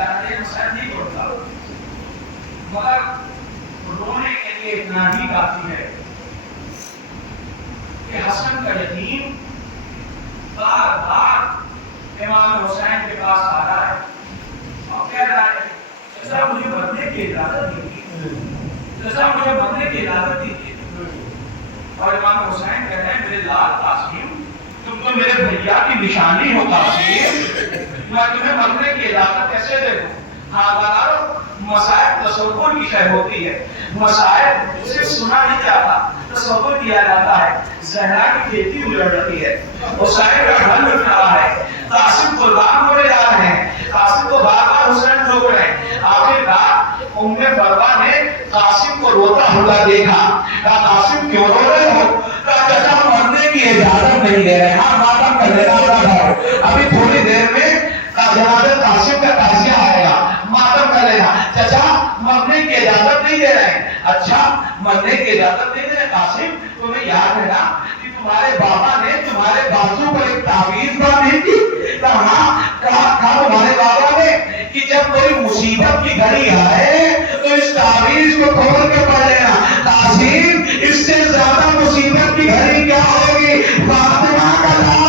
शायद नहीं बोलता, मगर रोने के लिए इतना ही काफी है कि हसन का यतीम बार बार इमाम हुसैन के पास आ रहा है और कह रहा है चाचा मुझे मरने की इजाजत दीजिए, चाचा मुझे मरने की इजाजत दीजिए। और इमाम हुसैन कहते हैं मेरे लाल कासिम, तुम तो मेरे भैया की निशानी हो कासिम, मैं तुम्हें मरने की इजाजत कैसे दे दूं? हाँ मसायब तसव्वुर की शय होती है, मसायब उसे सुना नहीं जाता, तसव्वुर किया जाता है। ज़हरा की खेती उजड़ रही है, हुसैन का घर उठ रहा है, कासिम कुर्बान होने जा रहे हैं, कासिम को बार-बार हुसैन रोक रहे हैं। आखिरकार उम्मे फरवा ने कासिम को रोता हुआ देखा, कहा कासिम क्यों रो रहे हो? कहा चाचा मरने की इजाजत नहीं दे रहे, हाँ मातम कर लेना, अभी थोड़ी देर में जनाज़ा कासिम का ताज़िया आएगा, मातम कर लेना। चाचा मरने की इजाजत नहीं दे रहे। अच्छा मरने की इजाजत नहीं दे रहे कासिम, तुम्हें याद है ना कि तुम्हारे बाबा ने तुम्हारे बाजू पर एक तावीज बांधी थी? कहा तुम्हारे बाबा ने कि जब कोई मुसीबत की घड़ी आए तो इस तावीज को खोल के पढ़ लेना। कासिम इससे ज्यादा मुसीबत की घड़ी क्या होगी? फातिमा का लाल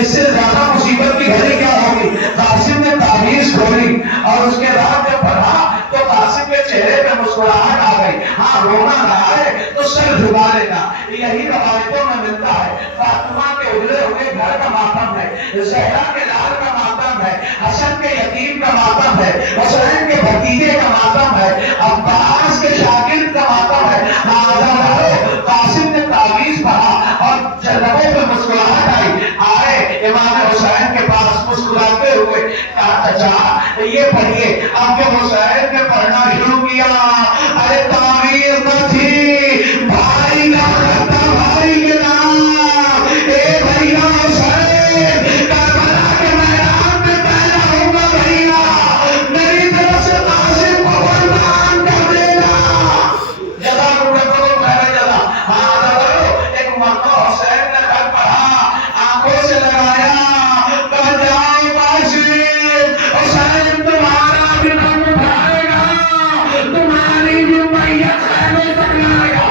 इससे ज्यादा मुसीबत की घड़ी क्या होगी? कासिम ने तावीज खोली और उसके बाद जब पढ़ा तो कासिम के चेहरे पे मुस्कुराहट आ गई। हाँ रोना ना आए तो सर झुका लेना, यही रवायतों में मिलता है। फातिमा के उजड़े हुए घर का मातम है, ज़हरा के लाल का मातम है, हसन के यतीम का मातम है, हुसैन के भतीजे का मातम है, अब्बास के शागिर्द का मातम है। कासिम ने तावीज पढ़ा और चेहरे पे मुस्कुराहट आए इमाम हुसैन के पास मुस्कुराते हुए कहा चाचा ये पढ़िए। अब जब हुसैन ने पढ़ना शुरू किया, अरे तावीज़ न थी, भाई का खाता भाई के नाम, ए भैया हुसैन करबला के मैदान में पैदा होगा भैया, मेरी तरफ से कासिम को कुर्बान कर देना। जरा एक मरतबा हुसैन ने खत पढ़ा, आंखों से लगाया, कहा जाओ कासिम हुसैन तुम्हारा भी नाम उठाएगा, तुम्हारी भी मैयत खैमे तक लाएगा।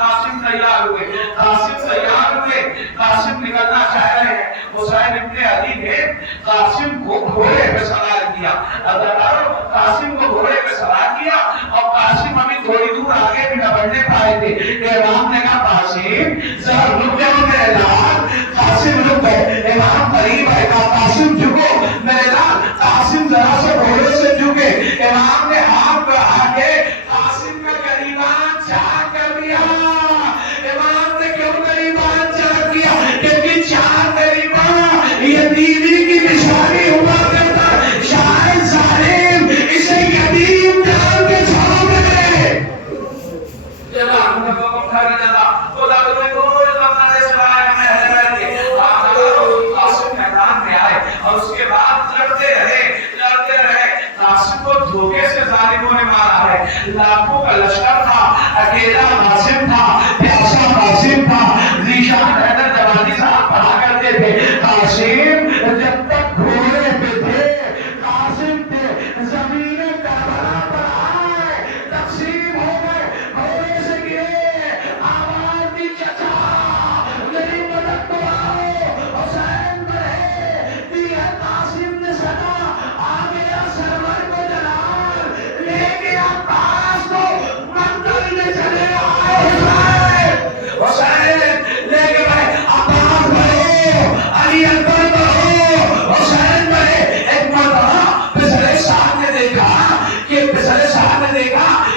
कासिम तैयार हुए, कासिम निकलना चाह रहे हैं। हुसैन इब्ने अली ने कासिम को घोड़े पे सवार किया, कासिम को घोड़े पे सवार किया और कासिम अभी थोड़ी दूर आगे भी न बढ़ने पाए थे। इमाम ने कहा कासिम जरा रुक जाओ मेरे लाल। कासिम रुक गए, इमाम करीब है, कहा कासिम झुको मेरे लाल। कासिम जरा से घोड़े से झुके, इमाम ने हाथ बढ़ा के कासिम का गरीबान चाक कर दिया। इमाम ने क्यों गरीबान चाक किया? क्योंकि चार गरीबान यतीमी की निशानी हुआ करता, शायद जालिम इसे यतीम जान के छोड़ दे। और उसके बाद लड़ते रहे। कासिम को धोखे से जालिमों ने मारा है। लाखों का लश्कर था, अकेला कासिम था, प्यासा कासिम था। ज़ीशान हैदर जवानी साहब पढ़ा करते थे, कासिम जब तक घोड़े पे थे, कासिम थे ज़मीने करबला पर आए, तक़सीम हो गए, घोड़े से गिरे, आवाज़ दी चाचा मेरी मदद को आओ, हुसैन बढ़े, दिया कासिम ने सदा आ गया सरवर को जलाल, लेके अब्बास को मंदिर में चले आए। हुसैन लेके गए, अब्बास बढ़े, अली अकबर बढ़े, हुसैन बढ़े। एक मरतबा पिछले साहब ने देखा कि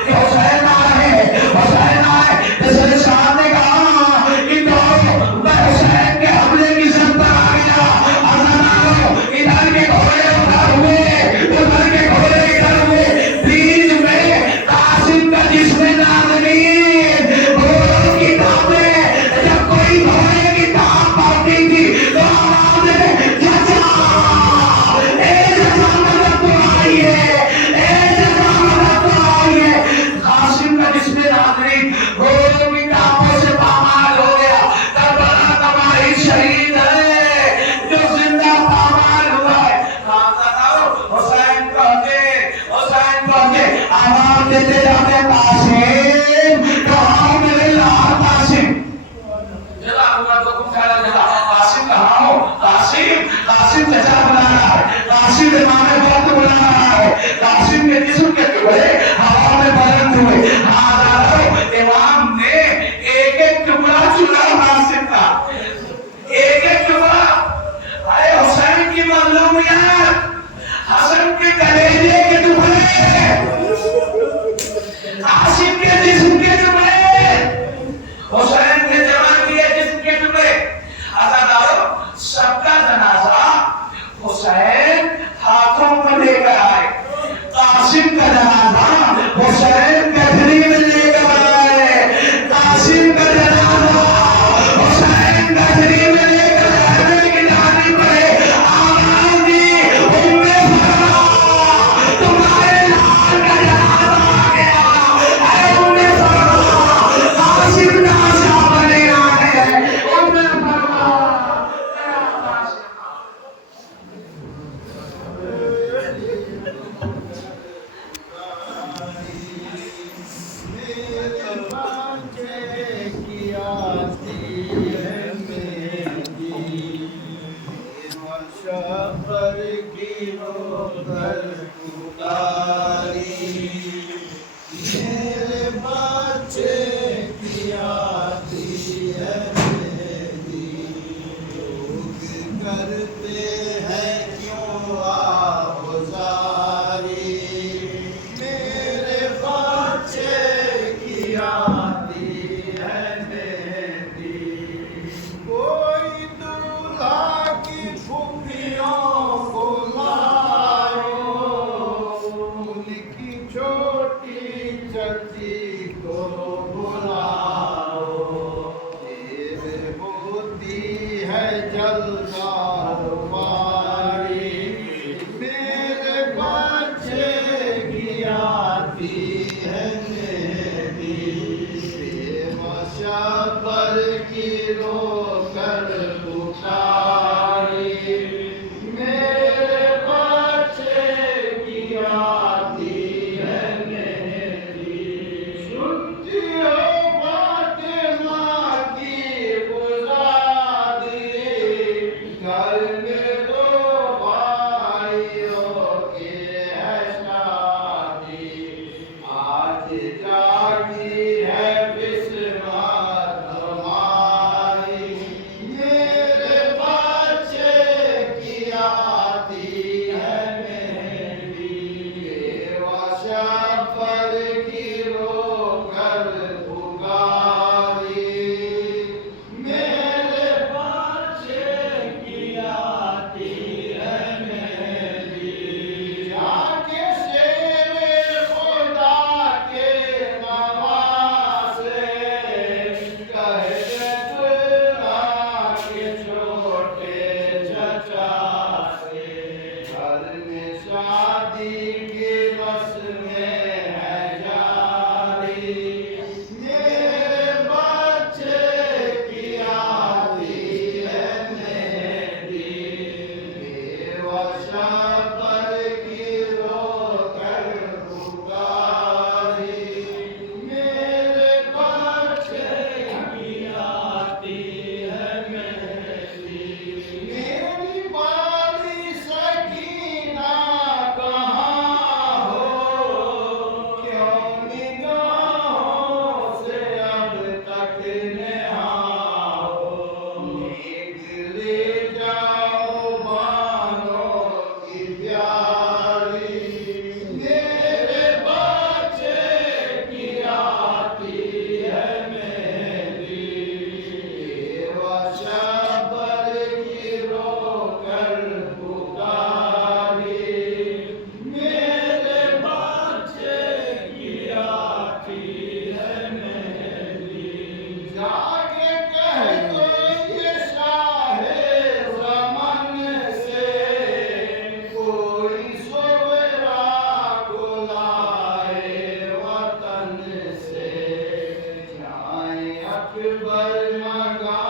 हुसैन आ रहे हैं, हुसैन आए। पिछले साहब ने कहा कि तो मैं हुसैन के हमले की जद पर आ गया, इधर के घोड़े उधर हुए, उधर के घोड़े इधर हुए, बीच में कासिम का जिस्म नाज़नीन, घोड़ों की टापें, जब कोई घोड़े की टाप पड़ती थी तो आवाज़ चाचा ए चाचा मदद को आइए, ए चाचा मदद को जनाजा हुसैन गठरी में लेकर आए। कासिम का जनाजा हुसैन गठरी में लेकर आने की जानी पड़े। आवाज दी उम्मे फरमा तुम्हारे लाल का जनाजा आ गया। ऐ उम्मे फरमा कासिम नासा बने आ गए। उम्मे फरमा पर की रोकर पुकारी मेरे बच्चे की आती है मेरी। लोग करते हैं क्यों आबुजारी मेरे बच्चे की आती है मेरी। कोई दूल्हा की फुफियों को लाओ उनकी छोटी चची को बुलाओ। देर होती है जलदार वारी मेरे बच्चे की आती है मेरी। बेवशा पर की रोकर पुकारी मेरे बच्चे की आती है मेरी। सुनती हो फातिमा की गुज़ारी घर में दो भाइयों के है शादी। आज जागी है बिस्मत हमारी मेरे बच्चे की आती है मेरी। बेवशा पर की रोकर पुकारी मेरे बच्चे की आती है मेरी। जाके शेरे खुदा के नवासे कहे दुल्हा के छोटे चचा से। घर में शादी की रस्में है जारी मेरे बच्चे की आती है मेरी। बेवशा पर की रोकर पुकारी मेरे बच्चे की आती है मेरी। मेरी बाली सकीना कहाँ हो क्यों निगाहों से अब तक नेहा हो। निकले जाओ बानों की प्यारी मेरे बच्चे की आती है मेरी। बेवशा पर की रोकर पुकारी मेरे बच्चे की आती है मेरी। जाके कह दो ये शाहे ज़मन से कोई सोवरा को लाए वतन से। जाए अकबर मगा